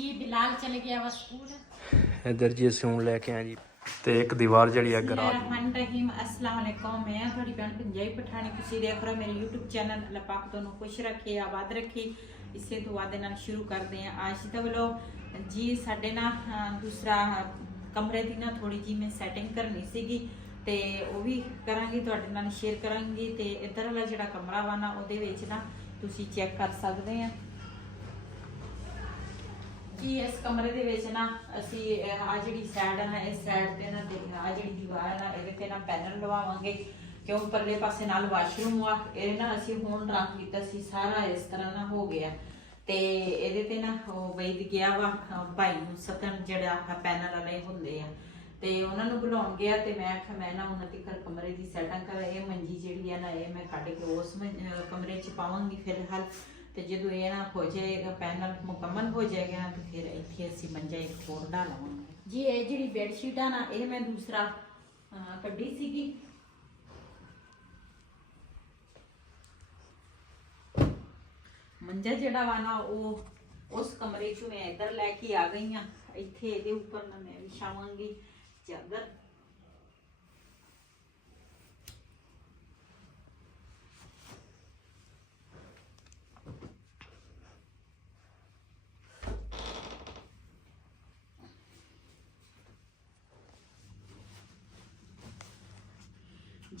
जी बिलाल चले गया वा स्कूल। इधर जी ਅਸੀਂ ਹੁਣ ਲੈ ਕੇ ਆਏ ਜੀ ਤੇ ਇੱਕ ਦੀਵਾਰ ਜਿਹੜੀ ਹੈ ਗਰਾਜ बिस्मिल्लाहिर्रहमानिर्रहीम अस्सलाम वालेकुम। मैं थोड़ी भैन पंजाबी पठानी तुसी देख रहे हो मेरे YouTube चैनल। अल्लाह पाक ਤੁਹਾਨੂੰ खुश रखे आबाद रखे। इसे दुआ ਦੇ ਨਾਲ ਸ਼ੁਰੂ ਕਰਦੇ ਹਾਂ ਅੱਜ ਦਾ ਵਲੋਗ। ਜੀ ਸਾਡੇ ਨਾ ਦੂਸਰਾ ਕਮਰੇ ਦੀ ਨਾ ਥੋੜੀ ਜੀ ਮੈਂ ਸੈਟਿੰਗ ਕਰਨੀ ਸੀਗੀ ਤੇ ਉਹ ਵੀ ਕਰਾਂਗੀ ਤੁਹਾਡੇ ਨਾਲ ਸ਼ੇਅਰ ਕਰਾਂਗੀ। ਤੇ ਇੱਧਰ ਵਾਲਾ ਜਿਹੜਾ ਕਮਰਾ ਵਾ ਨਾ ਉਹਦੇ ਵਿੱਚ ਨਾ ਤੁਸੀਂ ਚੈੱਕ ਕਰ ਸਕਦੇ ਆ जी। इस कमरे ਦੇ ਵਿੱਚ ਨਾ ਅਸੀਂ ਆ ਜਿਹੜੀ ਸਾਈਡ ਹੈ ਨਾ ਇਸ ਸਾਈਡ ਤੇ ਨਾ ਆ ਜਿਹੜੀ ਦੀਵਾਰ ਹੈ ਨਾ ਇਹਦੇ ਤੇ ਨਾ ਪੈਨਲ ਲਵਾਵਾਂਗੇ ਕਿਉਂ ਪਰਲੇ ਪਾਸੇ ਨਾਲ ਵਾਸ਼ਰੂਮ ਆ। ਇਹ ਨਾ ਅਸੀਂ ਹੁਣ ਰੰਗ ਕੀਤਾ ਸੀ ਸਾਰਾ ਇਸ ਤਰ੍ਹਾਂ ਨਾ ਹੋ ਗਿਆ ਤੇ ਇਹਦੇ ਤੇ ਨਾ ਉਹ ਵੈਦ ਗਿਆ ਵਾ ਭਾਈ ਨੂੰ ਸਤਨ ਜਿਹੜਾ ਪੈਨਲ ਵਾਲੇ ਹੁੰਦੇ ਆ ਤੇ ਉਹਨਾਂ ਨੂੰ ਬੁਲਾਉਣ ਗਿਆ ਤੇ ਮੈਂ ਆਖਿਆ ਮੈਂ ਨਾ ਉਹਨਾਂ ਦੇ ਘਰ ਕਮਰੇ ਦੀ ਸੈਟਿੰਗ ਕਰ। ਇਹ ਮੰਜੀ ਜਿਹੜੀ ਹੈ ਨਾ ਇਹ ਮੈਂ ਕੱਢ ਕੇ ਉਸ ਕਮਰੇ 'ਚ ਪਾਵਾਂਗੀ ਫਿਲਹਾਲ। ਤੇ ਜਦੋਂ ਇਹ ਨਾ ਹੋ ਜਾਏਗਾ ਪੈਨਲ ਮੁਕੰਮਲ ਹੋ ਜਾਏਗਾ ਨਾ ਤੇ ਫਿਰ ਇੱਥੇ ਅਸੀਂ ਮੰਜਾ ਇੱਕ ਹੋਰ ਡਾਲਾਂਗੇ ਜੀ। ਇਹ ਜਿਹੜੀ ਬੈੱਡ ਸ਼ੀਟ ਆ ਨਾ ਇਹ ਮੈਂ ਦੂਸਰਾ ਕੱਢੀ ਸੀਗੀ। ਮੰਜਾ ਜਿਹੜਾ ਵਾ ਨਾ ਉਹ ਉਸ ਕਮਰੇ 'ਚੋਂ ਮੈਂ ਇੱਧਰ ਲੈ ਕੇ ਆ ਗਈ ਆ। ਇੱਥੇ ਇਹਦੇ ਉੱਪਰ ਨਾ ਮੈਂ ਵਿਛਾਵਾਂਗੀ ਚਾਦਰ।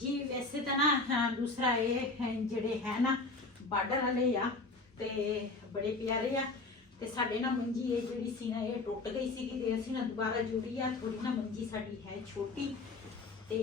जी वैसे तो ना दूसरा ये जड़े है ना बार्डर वाले आ ते बड़े प्यारे आ ते साडे ना मंजी ये जड़ी सी ना ये टुट गई सी ते असीं ना दोबारा जोड़ी आ। थोड़ी ना मंजी साडी है छोटी ते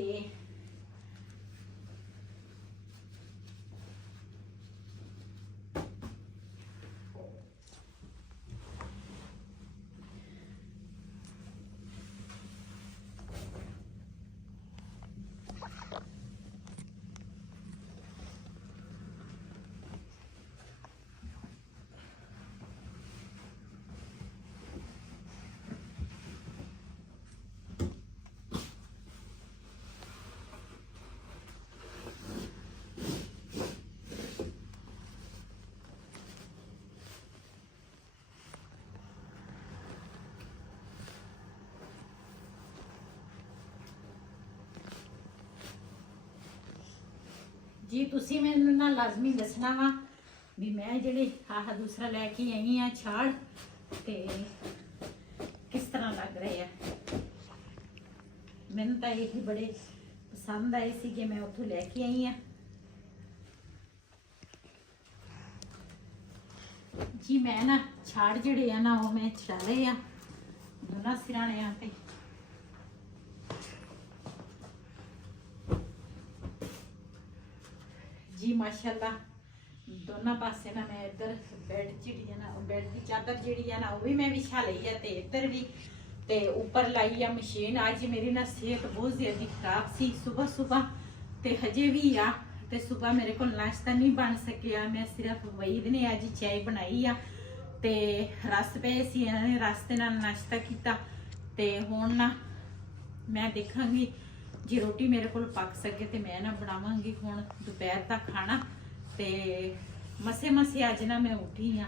जी तुसी मैनू ना लाजमी दसना वा भी मैं जेडे आह दूसरा लैके आई हाँ छाड़ ते किस तरह लग रहे हैं। मैनू तो यही बड़े पसंद आए सी कि मैं उतों लैके आई हाँ जी। मैं ना छाड़ जड़े आ ना वो मैं छाले आ दोनों सिराने पे जी माशाल्लाह। दोनों पासे ना मैं इधर बेड जी है ना बेड की चादर जी है ना वो भी मैं बिछा ली है ते इधर भी ते ऊपर लाई है मशीन। आज मेरी ना सेहत बहुत ज़्यादा खराब सी सुबह सुबह ते हजे भी आ ते सुबह मेरे को नाश्ता नहीं बन सकिया। मैं सिर्फ वहीद ने अज चाय बनाई आ ते रस पे सी इन्होंने रस के नाल नाश्ता किया ते हुण ना मैं देखांगी जी रोटी मेरे को पक सके तो मैं ना बनावांगी हुण दोपहर का खाना। ते मसे मसे अज ना मैं उठी हाँ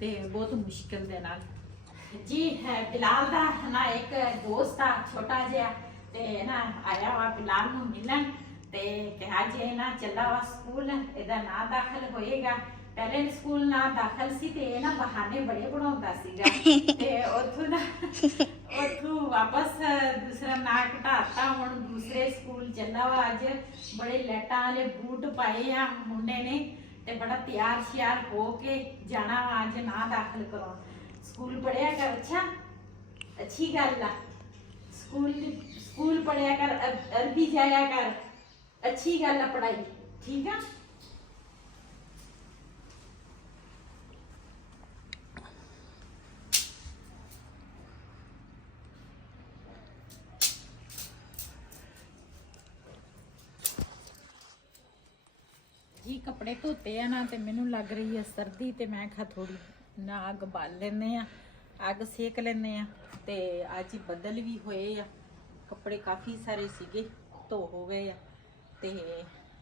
ते बहुत मुश्किल दे नाल जी। है बिलाल दा ना एक दोस्त आ छोटा जिहा ते ना आया वा बिलाल नूं मिलन ते कहा जे ना चला वा स्कूल इहदा ना दाखिल होएगा। पहले स्कूल ना दाखिल सी ते ना बहाने बड़े बनाउंदा सीगा ते उथों ना उथों वापस दूसरा ना घटाता हुण दूसरे स्कूल चला वा। अज बड़े लैटां वाले बूट पाए आ मुंडे ने ते बड़ा तैयार श्यार हो के जाना वा अज ना दाखिल करो स्कूल पढ़िया कर। अच्छा अच्छी गल आ स्कूल स्कूल पढ़िया कर अरबी जाया कर अच्छी गल आ पढ़ाई ठीक है। जी कपड़े धोते हैं ना तो मैनू लग रही है सर्दी तो मैं कहा थोड़ी ना अग बाल लेने अग सेक लेने ते अज बदल भी होए आ कपड़े काफ़ी सारे सीगे धो हो गए ते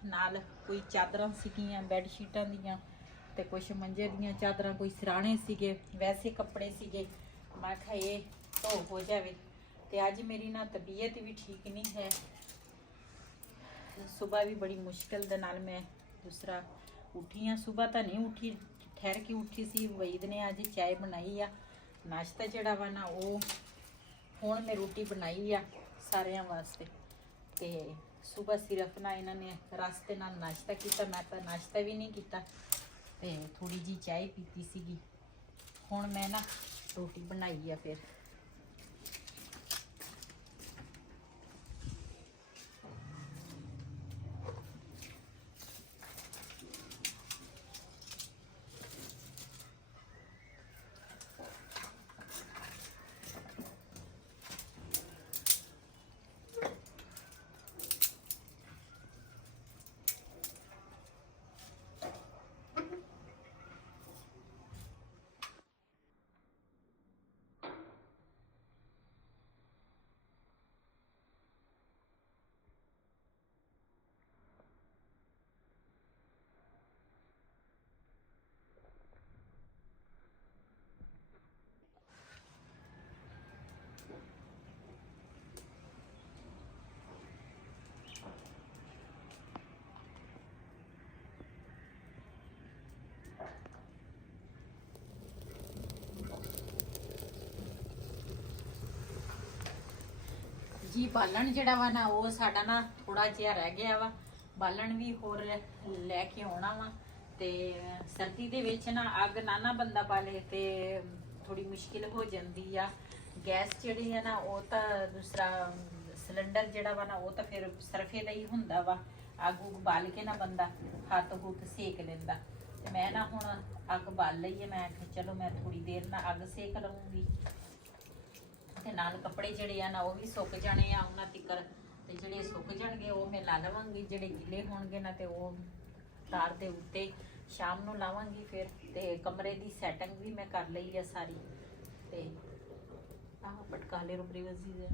नाल कोई चादरां सीगियां बैडशीटां दियां ते कुछ मंजे दियां चादरां कोई सिराने सीगे वैसे कपड़े सीगे ਮੈਂ ਕਿਹਾ ਇਹ ਧੋ ਹੋ ਜਾਵੇ। ਤੇ ਅੱਜ ਮੇਰੀ ਨਾ ਤਬੀਅਤ ਵੀ ਠੀਕ ਨਹੀਂ ਹੈ। ਸਵੇਰ ਵੀ ਬੜੀ ਮੁਸ਼ਕਿਲ ਦੇ ਨਾਲ ਮੈਂ ਦੂਸਰਾ ਉੱਠੀ ਹਾਂ। ਸਵੇਰ ਤਾਂ ਨਹੀਂ ਉੱਠੀ, ਠਹਿਰ ਕੇ ਉੱਠੀ ਸੀ। ਵਈਦ ਨੇ ਅੱਜ ਚਾय ਬਣਾਈ ਆ। ਨਾਸ਼ਤਾ ਜਿਹੜਾ ਵਾ ਨਾ ਉਹ ਹੁਣ ਮੈਂ ਰੋਟੀ ਬਣਾਈ ਆ ਸਾਰਿਆਂ ਵਾਸਤੇ। ਤੇ ਸਵੇਰ ਸਿਰਫ ਨਾ ਇਹਨਾਂ ਨੇ ਰਸਤੇ ਨਾਲ ਨਾਸ਼ਤਾ ਕੀਤਾ, ਮੈਂ ਤਾਂ ਨਾਸ਼ਤਾ ਵੀ ਨਹੀਂ ਕੀਤਾ ਤੇ ਥੋੜੀ ਜੀ ਚਾय ਪੀਤੀ ਸੀਗੀ। ਹੁਣ ਮੈਂ ਨਾ ਰੋਟੀ ਬਣਾਈ ਆ। ਫਿਰ ਜੀ ਬਾਲਣ ਜਿਹੜਾ ਵਾ ਨਾ ਉਹ ਸਾਡਾ ਨਾ ਥੋੜਾ ਜਿਹਾ ਰਹਿ ਗਿਆ ਵਾ। ਬਾਲਣ ਵੀ ਹੋਰ ਲੈ ਕੇ ਆਉਣਾ ਵਾ। ਤੇ ਸਰਦੀ ਦੇ ਵਿੱਚ ਨਾ ਅੱਗ ਨਾ ਬੰਦਾ ਬਾਲੇ ਤੇ ਥੋੜੀ ਮੁਸ਼ਕਿਲ ਹੋ ਜਾਂਦੀ ਆ। ਗੈਸ ਜਿਹੜੀ ਹੈ ਨਾ ਉਹ ਤਾਂ ਦੂਸਰਾ ਸਿਲੰਡਰ ਜਿਹੜਾ ਵਾ ਨਾ ਉਹ ਤਾਂ ਫਿਰ ਸਰਫੇ ਦਾ ਹੀ ਹੁੰਦਾ ਵਾ। ਅੱਗ ਉੱਗ ਬਾਲ ਕੇ ਨਾ ਬੰਦਾ ਹੱਥ ਹੁੱਥ ਸੇਕ ਲੈਂਦਾ। ਤੇ ਮੈਂ ਨਾ ਹੁਣ ਅੱਗ ਬਾਲ ਲਈ ਹੈ। ਮੈਂ ਕਿਹਾ ਚਲੋ ਮੈਂ ਥੋੜੀ ਦੇਰ ਨਾਲ ਅੱਗ ਸੇਕ ਲਵਾਂਗੀ ਤੇ ਨਾਲ ਕੱਪੜੇ ਜਿਹੜੇ ਆ ਨਾ ਉਹ ਵੀ ਸੁੱਕ ਜਾਣੇ ਆ ਉਹਨਾਂ ਤਿੱਕਰ। ਤੇ ਜਿਹੜੇ ਸੁੱਕ ਜਾਣਗੇ ਉਹ ਮੈਂ ਲਾ ਲਵਾਂਗੀ, ਜਿਹੜੇ ਗਿੱਲੇ ਹੋਣਗੇ ਨਾ ਤੇ ਉਹ ਤਾਰ ਦੇ ਉੱਤੇ ਸ਼ਾਮ ਨੂੰ ਲਾਵਾਂਗੀ। ਫਿਰ ਤੇ ਕਮਰੇ ਦੀ ਸੈਟਿੰਗ ਵੀ ਮੈਂ ਕਰ ਲਈ ਆ ਸਾਰੀ। ਤੇ ਆਹ ਪਟਕਾਲੇ ਰੁਪਰੀ ਵਜੀ ਦੇ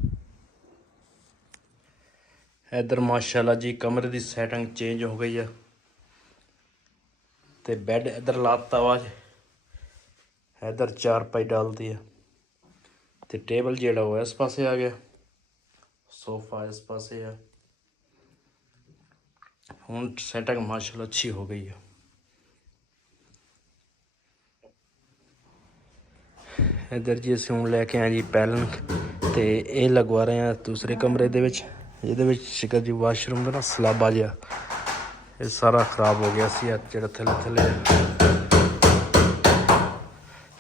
इधर माशाल्लाह जी कमरे की सैटिंग चेंज हो गई है। तो बैड इधर लाता वा, इधर चारपाई डाल दी है। तो टेबल जेड़ा वो इस पासे आ गया, सोफा इस पासे है। हुण सैटिंग माशाल्लाह अच्छी हो गई है। इधर जी असीं हुण लैके आए जी पैलन, तो ये लगवा रहे हैं दूसरे कमरे दे विच। ਇਹਦੇ ਵਿੱਚ ਸੀਗਾ ਜੀ ਵਾਸ਼ਰੂਮ ਦਾ ਨਾ ਸਲਾਬਾ ਜਿਹਾ, ਇਹ ਸਾਰਾ ਖਰਾਬ ਹੋ ਗਿਆ ਸੀ। ਜਿਹੜਾ ਥੱਲੇ ਥੱਲੇ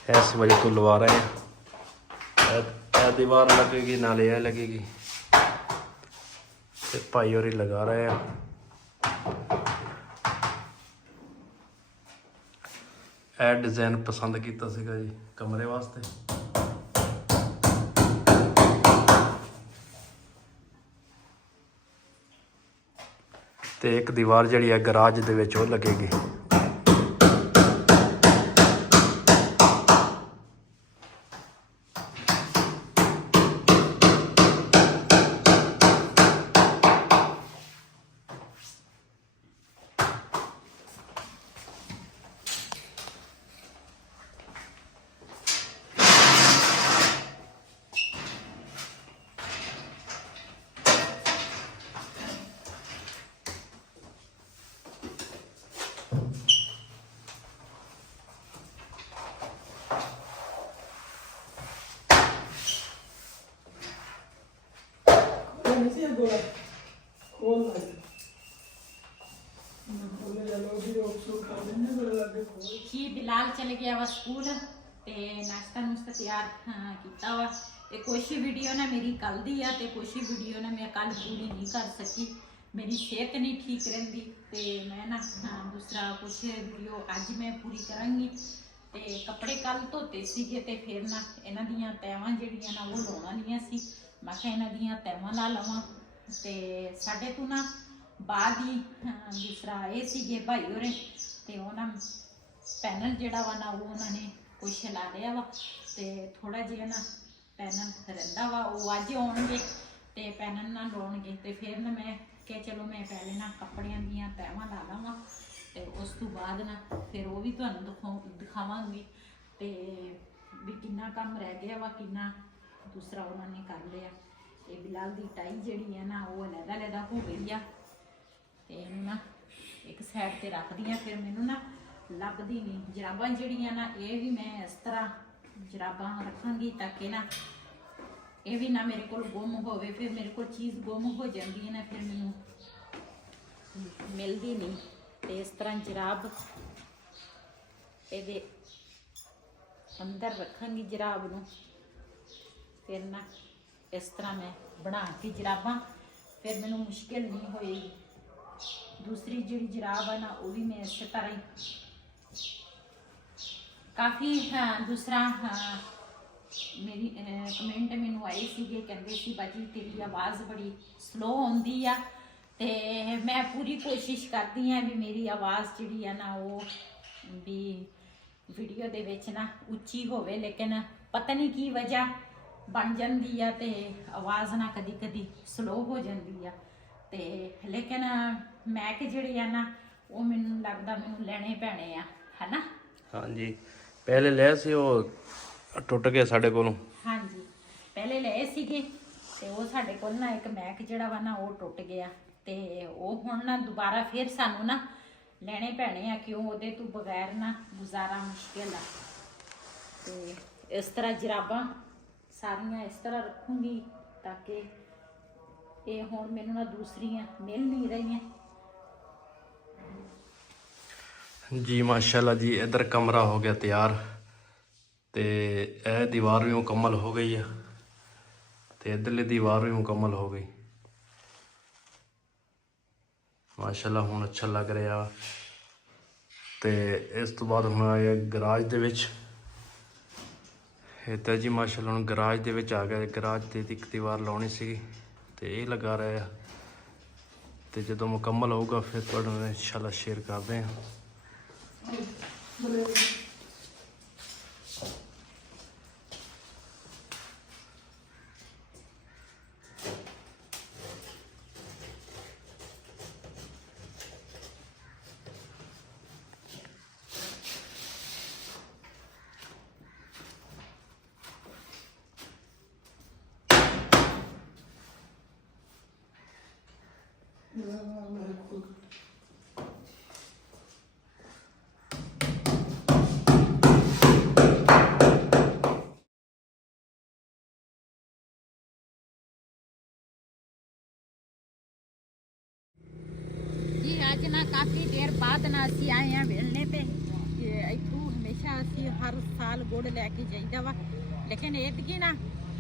ਇਸ ਵਜ੍ਹਾ ਤੋਂ ਲਵਾ ਰਹੇ ਹਾਂ। ਇਹ ਦੀਵਾਰ ਲੱਗੇਗੀ ਨਾਲੇ ਇਹ ਲੱਗੇਗੀ ਤੇ ਭਾਈ ਹੋਰੀ ਲਗਾ ਰਹੇ ਆ। ਇਹ ਡਿਜ਼ਾਈਨ ਪਸੰਦ ਕੀਤਾ ਸੀਗਾ ਜੀ ਕਮਰੇ ਵਾਸਤੇ। ਤੇ ਇੱਕ ਦੀਵਾਰ ਜਿਹੜੀ ਹੈ ਗਰਾਜ ਦੇ ਵਿੱਚ ਉਹ ਲੱਗੇਗੀ। जी बिलाल चले गया वा स्कूल ते नाश्ता नुश्ता तैयार किया वा। ते कुछ वीडियो ना मेरी कल दी आ ते कुछ वीडियो ना मैं कल पूरी नहीं कर सकी। मेरी सेहत नहीं ठीक रही ते मैं ना दूसरा कुछ वीडियो अज मैं पूरी करांगी। ते कपड़े कल धोते सीगे ते फिर ना इन्हां दियां तैवां जिहड़ियां ना वो लाउणा नहीं सी। मैं कहा इन्हां दियां तैवां ला लवां। ते साडे तो ना बाद ही दूसरा ये सीगे भाई होरे ते उन्हां पैनल जिहड़ा वा ना वो उन्होंने कुछ ला लिया वा। ते थोड़ा जिहा ना पैनल रहिंदा वा वो अज आउणगे ते पैनल ना लाउणगे। ते फिर ना मैं क्या चलो मैं पहले ना कपड़ियां दियां तैवां ला लवां ते उस तो बाद ना फिर वो भी तुहानूं दिखावांगी। ते ਵੀ ਕਿੰਨਾ ਕੰਮ ਰਹਿ ਗਿਆ ਵਾ, ਕਿੰਨਾ ਦੂਸਰਾ ਉਹਨਾਂ ਨੇ ਕਰ ਲਿਆ। ਇਹ ਬਿਲਾਲ ਦੀ ਟਾਈ ਜਿਹੜੀ ਆ ਨਾ ਉਹ ਅਲੱਗ ਹੋ ਗਈ ਆ, ਤੇ ਇਹਨੂੰ ਨਾ ਇੱਕ ਸਾਈਡ ਤੇ ਰੱਖਦੀ ਆ। ਫਿਰ ਮੈਨੂੰ ਨਾ ਲੱਭਦੀ ਨਹੀਂ ਜਰਾਬਾਂ ਜਿਹੜੀਆਂ ਨਾ, ਇਹ ਵੀ ਮੈਂ ਇਸ ਤਰ੍ਹਾਂ ਜਰਾਬਾਂ ਰੱਖਾਂਗੀ ਤਾਂ ਕਿ ਨਾ ਇਹ ਵੀ ਨਾ ਮੇਰੇ ਕੋਲ ਗੁੰਮ ਹੋਵੇ। ਫਿਰ ਮੇਰੇ ਕੋਲ ਚੀਜ਼ ਗੁੰਮ ਹੋ ਜਾਂਦੀ ਹੈ ਨਾ, ਫਿਰ ਮੈਨੂੰ ਮਿਲਦੀ ਨਹੀਂ। ਤੇ ਇਸ ਤਰ੍ਹਾਂ ਜਰਾਬ ਇਹਦੇ ਅੰਦਰ ਰੱਖਾਂਗੀ ਜਰਾਬ ਨੂੰ। ਫਿਰ ਨਾ ਇਸ ਤਰ੍ਹਾਂ ਮੈਂ ਬਣਾ ਕੇ ਜਰਾਬਾਂ, ਫਿਰ ਮੈਨੂੰ ਮੁਸ਼ਕਿਲ ਨਹੀਂ ਹੋਏਗੀ। ਦੂਸਰੀ ਜਿਹੜੀ ਜਰਾਬ ਆ ਨਾ ਉਹ ਵੀ ਮੈਂ ਇਸੇ ਤਰ੍ਹਾਂ ਹੀ ਕਾਫੀ ਦੂਸਰਾ ਮੇਰੀ ਕਮੈਂਟ ਮੈਨੂੰ ਆਏ ਸੀਗੇ, ਕਹਿੰਦੇ ਸੀ ਬਾਜੀ ਤੇਰੀ ਆਵਾਜ਼ ਬੜੀ ਸਲੋ ਆਉਂਦੀ ਆ। ਤੇ ਮੈਂ ਪੂਰੀ ਕੋਸ਼ਿਸ਼ ਕਰਦੀ ਹਾਂ ਵੀ ਮੇਰੀ ਆਵਾਜ਼ ਜਿਹੜੀ ਆ ਨਾ ਉਹ ਵੀ ਵੀਡੀਓ ਦੇ ਵਿੱਚ ਨਾ ਉੱਚੀ ਹੋਵੇ, ਲੇਕਿਨ ਪਤਾ ਨਹੀਂ ਕੀ ਵਜ੍ਹਾ ਬਣ ਜਾਂਦੀ ਆ ਤੇ ਆਵਾਜ਼ ਨਾ ਕਦੀ ਕਦੀ ਸਲੋ ਹੋ ਜਾਂਦੀ ਆ। ਤੇ ਲੇਕਿਨ ਮੈਕ ਜਿਹੜੇ ਆ ਨਾ ਉਹ ਮੈਨੂੰ ਲੱਗਦਾ ਮੈਨੂੰ ਲੈਣੇ ਪੈਣੇ ਆ, ਹਨਾ। ਹਾਂਜੀ, ਪਹਿਲੇ ਲਏ ਸੀ, ਉਹ ਟੁੱਟ ਗਏ ਸਾਡੇ ਕੋਲੋਂ। ਹਾਂਜੀ, ਪਹਿਲੇ ਲਏ ਸੀਗੇ ਤੇ ਉਹ ਸਾਡੇ ਕੋਲ ਨਾ ਇੱਕ ਮੈਕ ਜਿਹੜਾ ਵਾ ਨਾ ਉਹ ਟੁੱਟ ਗਿਆ, ਤੇ ਉਹ ਹੁਣ ਨਾ ਦੁਬਾਰਾ ਫਿਰ ਸਾਨੂੰ ਨਾ ਲੈਣੇ ਪੈਣੇ ਆ, ਕਿਉਂ ਉਹਦੇ ਤੋਂ ਬਗੈਰ ਨਾ ਗੁਜ਼ਾਰਾ ਮੁਸ਼ਕਿਲ ਆ। ਤੇ ਇਸ ਤਰ੍ਹਾਂ ਜਰਾਬਾਂ ਸਾਰੀਆਂ ਇਸ ਤਰ੍ਹਾਂ ਰੱਖੂੰਗੀ ਤਾਂ ਕਿ ਇਹ ਹੁਣ ਮੈਨੂੰ ਨਾ ਦੂਸਰੀਆਂ ਮਿਲ ਨਹੀਂ ਰਹੀਆਂ ਜੀ। ਮਾਸ਼ਾਅੱਲਾ ਜੀ, ਇਧਰ ਕਮਰਾ ਹੋ ਗਿਆ ਤਿਆਰ ਤੇ ਇਹ ਦੀਵਾਰ ਵੀ ਮੁਕੰਮਲ ਹੋ ਗਈ ਆ ਤੇ ਇਧਰਲੀ ਦੀਵਾਰ ਵੀ ਮੁਕੰਮਲ ਹੋ ਗਈ। ਮਾਸ਼ਾਅੱਲਾ ਹੁਣ ਅੱਛਾ ਲੱਗ ਰਿਹਾ। ਤੇ ਇਸ ਤੋਂ ਬਾਅਦ ਹੁਣ ਆਇਆ ਗਰਾਜ ਦੇ ਵਿੱਚ। ਇਹ ਤਾਂ ਜੀ ਮਾਸ਼ਾਅੱਲਾ ਹੁਣ ਗਰਾਜ ਦੇ ਵਿੱਚ ਆ ਗਿਆ। ਗਰਾਜ ਤੇ ਇੱਕ ਦੀਵਾਰ ਲਾਉਣੀ ਸੀਗੀ ਤੇ ਇਹ ਲਗਾ ਰਿਹਾ ਆ, ਤੇ ਜਦੋਂ ਮੁਕੰਮਲ ਹੋਊਗਾ ਫਿਰ ਤੁਹਾਨੂੰ ਇਨਸ਼ਾਅੱਲਾ ਸ਼ੇਅਰ ਕਰਦੇ ਹਾਂ। ਜੀ ਅੱਜ ਨਾ ਕਾਫੀ ਦੇਰ ਬਾਅਦ ਨਾ ਅਸੀਂ ਆਏ ਆ ਵੇਲਣੇ ਤੇ। ਇੱਥੋਂ ਹਮੇਸ਼ਾ ਅਸੀਂ ਹਰ ਸਾਲ ਗੁੜ ਲੈ ਕੇ ਜਾਈਦਾ ਵਾ, ਲੇਕਿਨ ਐਤਕੀ ਨਾ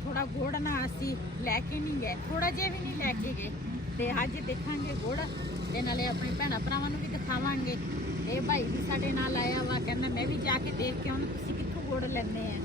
ਥੋੜਾ ਗੁੜ ਨਾ ਅਸੀਂ ਲੈ ਕੇ ਨਹੀਂ ਗਏ, ਥੋੜਾ ਜਿਹਾ ਵੀ ਨਹੀਂ ਲੈ ਕੇ ਗਏ। ਤੇ ਅੱਜ ਦੇਖਾਂਗੇ ਗੁੜ ਤੇ ਨਾਲੇ ਆਪਣੇ ਭੈਣਾਂ ਭਰਾਵਾਂ ਨੂੰ ਵੀ ਦਿਖਾਵਾਂਗੇ। ਇਹ ਭਾਈ ਵੀ ਸਾਡੇ ਨਾਲ ਆਇਆ ਵਾ, ਕਹਿੰਦਾ ਮੈਂ ਵੀ ਜਾ ਕੇ ਦੇਖ ਕੇ ਆਉਂ ਤੁਸੀਂ ਕਿੱਥੋਂ ਗੁੜ ਲੈਂਦੇ ਆ।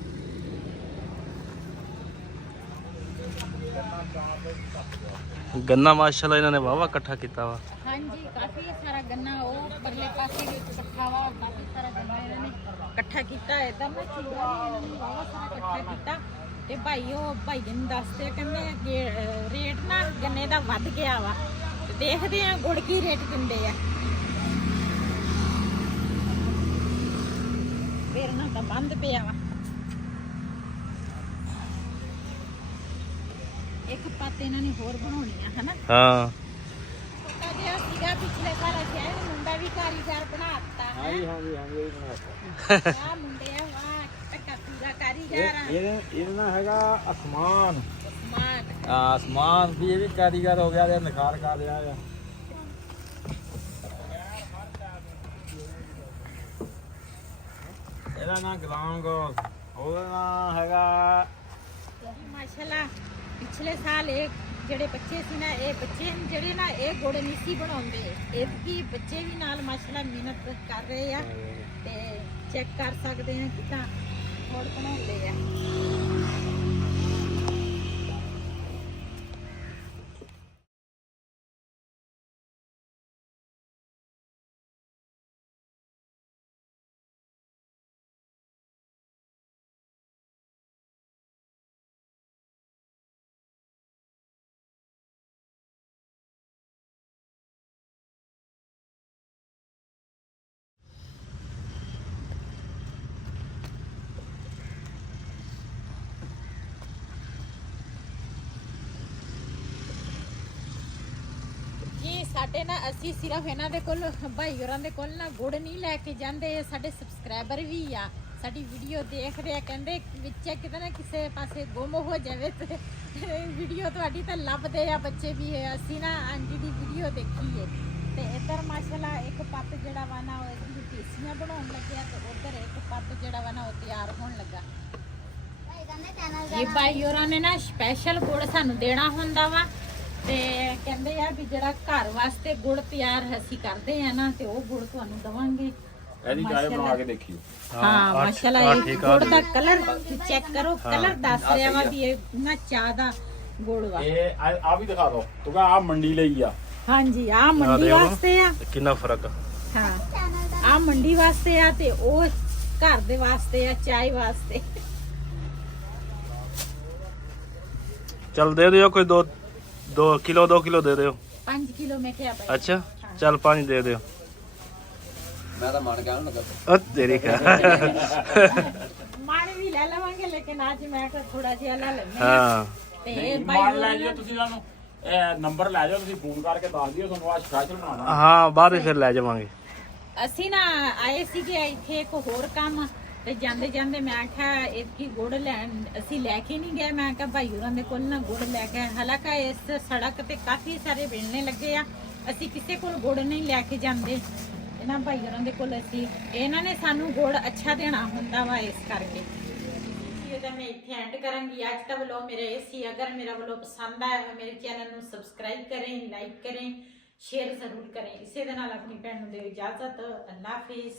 ਗੰਨਾ ਮਾਸ਼ਾਅੱਲਾ ਇਹਨਾਂ ਨੇ ਵਾਵਾ ਇਕੱਠਾ ਕੀਤਾ ਵਾ। ਹਾਂਜੀ, ਕਾਫੀ ਸਾਰਾ ਗੰਨਾ ਉਹ ਪਰਲੇ ਪਾਸੇ ਵਿੱਚ ਇਕੱਠਾ ਵਾ, ਕਾਫੀ ਸਾਰਾ ਗੰਨਾ ਇਹਨਾਂ ਨੇ ਇਕੱਠਾ ਕੀਤਾ। ਇਦਾਂ ਨਾ ਚੀੜਾ ਵੀ ਇਹਨਾਂ ਨੇ ਵਾਵਾ ਸਾਰਾ ਇਕੱਠਾ ਕੀਤਾ। ਤੇ ਭਾਈ ਉਹ ਭਾਈ ਨੂੰ ਦੱਸਦੇ ਕਹਿੰਦੇ ਕਿ ਰੇਟ ਨਾ ਗੰਨੇ ਦਾ ਵੱਧ ਗਿਆ ਵਾ, ਤੇ ਦੇਖਦੇ ਆ ਗੁੜ ਕੀ ਰੇਟ ਦਿੰਦੇ ਆ। ਫਿਰ ਨਾ ਤਾਂ ਬੰਦ ਪਿਆ ਵਾ। ਇੱਕ ਪੱਤ ਇਹਨਾਂ ਨੇ ਹੋਰ ਬਣਾਉਣੀ ਆ, ਹਨਾ। ਹਾਂ, ਛੋਟਾ ਜਿਹਾ ਸੀਗਾ ਪਿਛਲੇ ਸਾਲ ਅਸੀਂ ਆਏ, ਮੁੰਡਾ ਵੀ ਕਾਰੀਗਰ ਬਣਾਤਾ। ਹਾਂਜੀ ਬਣਾਤਾ। ਆ ਮੁੰਡੇ ਆ, ਵਾਹ ਟੱਕਾ ਪੂਰਾ ਕਾਰੀਗਰ ਆ। ਇਹ ਨਾ ਹੈਗਾ ਅਸਮਾਨ। ਸਮਾਨ ਆਸਮਾਨ ਵੀ ਇਹ ਵੀ ਕਾਰੀਗਰ ਹੋ ਗਿਆ, ਤੇ ਨਿਖਾਰ ਕਰ ਰਿਹਾ ਆ। ਇਹਦਾ ਨਾਂ ਗੁਲਾਮ ਗੌਸ, ਉਹਦਾ ਨਾਂ ਹੈਗਾ ਮਾਸ਼ਾਅੱਲਾ। ਪਿਛਲੇ ਸਾਲ ਇਹ ਜਿਹੜੇ ਬੱਚੇ ਸੀ ਨਾ, ਇਹ ਬੱਚੇ ਜਿਹੜੇ ਨਾ ਇਹ ਗੁੜ ਨਹੀਂ ਸੀ ਬਣਾਉਂਦੇ। ਇਹ ਵੀ ਬੱਚੇ ਵੀ ਨਾਲ ਮਾਸ਼ਾਅੱਲਾ ਮਿਹਨਤ ਕਰ ਰਹੇ ਆ, ਤੇ ਚੈੱਕ ਕਰ ਸਕਦੇ ਆ ਕਿਦਾਂ ਗੁੜ ਬਣਾਉਂਦੇ ਆ। ਤੇ ਨਾ ਅਸੀਂ ਸਿਰਫ ਇਹਨਾਂ ਦੇ ਕੋਲ ਭਾਈ ਹੋਰਾਂ ਦੇ ਕੋਲ ਨਾ ਗੁੜ ਨਹੀਂ ਲੈ ਕੇ ਜਾਂਦੇ, ਸਾਡੇ ਸਬਸਕ੍ਰਾਈਬਰ ਵੀ ਆ ਸਾਡੀ ਵੀਡੀਓ ਦੇਖ ਰਿਹਾ, ਕਹਿੰਦੇ ਵਿੱਚ ਕਿਤੇ ਨਾ ਕਿਸੇ ਪਾਸੇ ਗੁੰਮ ਹੋ ਜਾਵੇ ਤੇ ਵੀਡੀਓ ਤੁਹਾਡੀ ਤਾਂ ਲੱਭਦੇ ਆ ਬੱਚੇ ਵੀ। ਅਸੀਂ ਨਾ ਆਂਟੀ ਦੀ ਵੀਡੀਓ ਦੇਖੀ ਏ ਤੇ ਇੱਧਰ ਮਾਸ਼ਾਅੱਲਾ ਇੱਕ ਪੱਤ ਜਿਹੜਾ ਵਾ ਨਾ ਉਹ ਇਹਦੀ ਪੀਸੀਆਂ ਬਣਾਉਣ ਲੱਗਿਆ ਤੇ ਉੱਧਰ ਇੱਕ ਪੱਤ ਜਿਹੜਾ ਵਾ ਨਾ ਉਹ ਤਿਆਰ ਹੋਣ ਲੱਗਾ। ਇਹ ਭਾਈ ਹੋਰਾਂ ਨੇ ਨਾ ਸਪੈਸ਼ਲ ਗੁੜ ਸਾਨੂੰ ਦੇਣਾ ਹੁੰਦਾ ਵਾ ਤੇ ਕਹਿੰਦੇ ਆ ਵੀ ਜਿਹੜਾ ਘਰ ਵਾਸਤੇ ਗੁੜ ਤਿਆਰ ਅਸੀਂ ਕਰਦੇ ਆ ਨਾ ਤੇ ਉਹ ਗੁੜ ਤੁਹਾਨੂੰ ਦਵਾਂਗੇ। ਇਹਦੀ ਚਾਹ ਬਣਾ ਕੇ ਦੇਖਿਓ। ਹਾਂ ਮਾਸ਼ਾਅੱਲਾ ਇਹ ਗੁੜ ਦਾ ਕਲਰ ਚੈੱਕ ਕਰੋ, ਕਲਰ ਦੱਸ ਰਿਹਾ ਵਾ ਵੀ ਇਹ ਨਾ ਚਾਹ ਦਾ ਗੁੜ ਵਾ। ਇਹ ਆ ਵੀ ਦਿਖਾ ਦਿਓ ਤੂੰ ਆ ਮੰਡੀ ਲਈ ਆ। ਹਾਂਜੀ ਆ ਮੰਡੀ ਵਾਸਤੇ ਆ। ਕਿੰਨਾ ਫਰਕ ਆ। ਹਾਂ ਆ ਮੰਡੀ ਵਾਸਤੇ ਆ ਤੇ ਉਹ ਘਰ ਦੇ ਵਾਸਤੇ ਆ, ਚਾਹ ਵਾਸਤੇ। चल दे दियो कोई 2 किलो दे दियो। 5 किलो में क्या भाई? अच्छा चल 5 दे दियो। ਮੈਂ ਤਾਂ ਮਨ ਕਹਿਣ ਲੱਗਾ तेरी का ਮਾਣ ਵੀ ਲੈ ਲਵਾਂਗੇ ਲੇਕਿਨ ਅੱਜ ਮੈਂ ਕਿਹਾ ਥੋੜਾ ਜਿਹਾ ਲੈ ਲੈਂਦੇ हाँ ਤੇ ਨਹੀਂ ਭਾਈ ਮਾਨ ਲੈ ਜਿਓ ਤੁਸੀਂ ਸਾਨੂੰ ਇਹ ਨੰਬਰ ਲੈ ਜਾਓ, ਤੁਸੀਂ ਫੋਨ ਕਰਕੇ ਦੱਸ ਦਿਓ ਤੁਹਾਨੂੰ ਆ ਸਪੈਸ਼ਲ ਬਣਾਉਣਾ। हाँ बाद में फिर ले जावांगे। ਅਸੀਂ ਨਾ ਆਏ ਸੀਗੇ ਇੱਥੇ ਇੱਕ ਹੋਰ ਕੰਮ ਤੇ ਜਾਂਦੇ ਜਾਂਦੇ ਮੈਂ ਆਖਿਆ ਇਤਕੀ ਗੁੜ ਲੈਣ ਅਸੀਂ ਲੈ ਕੇ ਨਹੀਂ ਗਏ। ਮੈਂ ਕਿਹਾ ਭਾਈ ਹੋਰਾਂ ਦੇ ਕੋਲ ਨਾ ਗੁੜ ਲੈ ਕੇ, ਹਾਲਾਂਕਿ ਇਸ ਸੜਕ ਤੇ ਕਾਫੀ ਸਾਰੇ ਮਿਲਣੇ ਲੱਗੇ ਆ, ਅਸੀਂ ਕਿਸੇ ਕੋਲ ਗੁੜ ਨਹੀਂ ਲੈ ਕੇ ਜਾਂਦੇ। ਇਹਨਾਂ ਭਾਈ ਹੋਰਾਂ ਦੇ ਕੋਲ ਅਸੀਂ, ਇਹਨਾਂ ਨੇ ਸਾਨੂੰ ਗੁੜ ਅੱਛਾ ਦੇਣਾ ਹੁੰਦਾ ਵਾ, ਇਸ ਕਰਕੇ। ਇਹ ਤਾਂ ਮੈਂ ਇੱਥੇ ਐਂਡ ਕਰਾਂਗੀ ਅੱਜ ਦਾ ਵਲੋਗ ਮੇਰਾ ਇਹ ਸੀ। ਅਗਰ ਮੇਰਾ ਵਲੋਗ ਪਸੰਦ ਆਇਆ ਹੋਵੇ ਮੇਰੇ ਚੈਨਲ ਨੂੰ ਸਬਸਕ੍ਰਾਈਬ ਕरें, ਲਾਈਕ करें, शेयर जरूर करें। इसी दे नाल अपनी भैन नूं दिओ इजाजत। अल्लाह हाफिज़।